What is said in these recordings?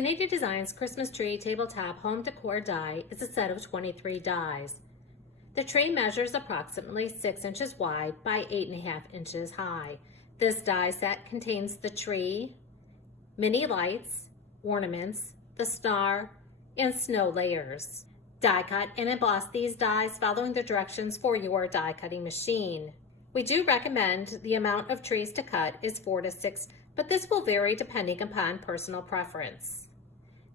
Divinity Design's Christmas Tree Tabletop Home Decor die is a set of 23 dies. The tray measures approximately 6 inches wide by 8.5 inches high. This die set contains the tree, mini lights, ornaments, the star, and snow layers. Die cut and emboss these dies following the directions for your die cutting machine. We do recommend the amount of trees to cut is 4 to 6, but this will vary depending upon personal preference.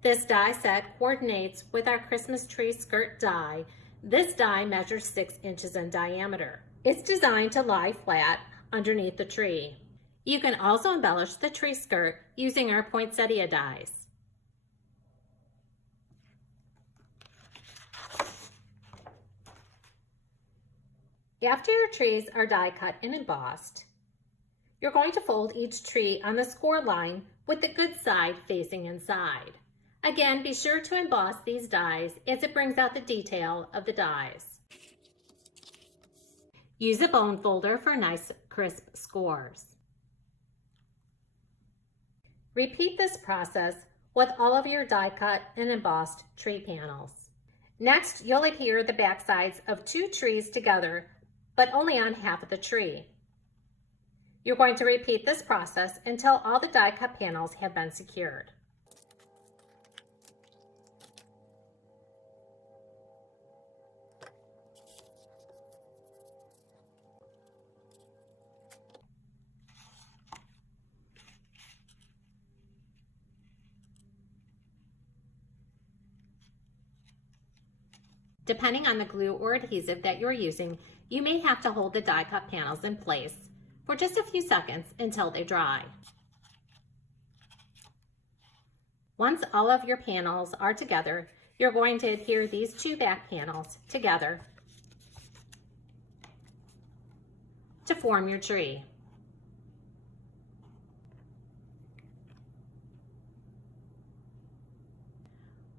This die set coordinates with our Christmas tree skirt die. This die measures 6 inches in diameter. It's designed to lie flat underneath the tree. You can also embellish the tree skirt using our poinsettia dies. After your trees are die cut and embossed, you're going to fold each tree on the score line with the good side facing inside. Again, be sure to emboss these dies as it brings out the detail of the dies. Use a bone folder for nice crisp scores. Repeat this process with all of your die cut and embossed tree panels. Next, you'll adhere the back sides of 2 trees together, but only on half of the tree. You're going to repeat this process until all the die cut panels have been secured. Depending on the glue or adhesive that you're using, you may have to hold the die cut panels in place for just a few seconds until they dry. Once all of your panels are together, you're going to adhere these 2 back panels together to form your tree.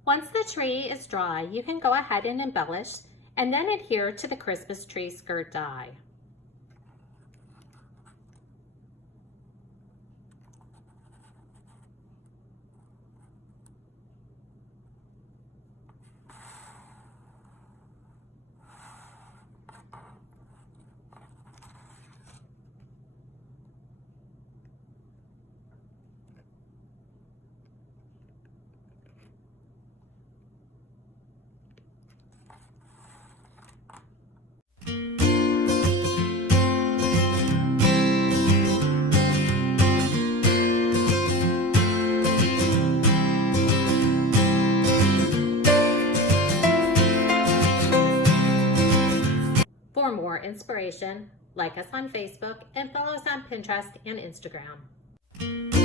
Once the tree is dry, you can go ahead and embellish and then adhere to the Christmas tree skirt die. For more inspiration, like us on Facebook and follow us on Pinterest and Instagram.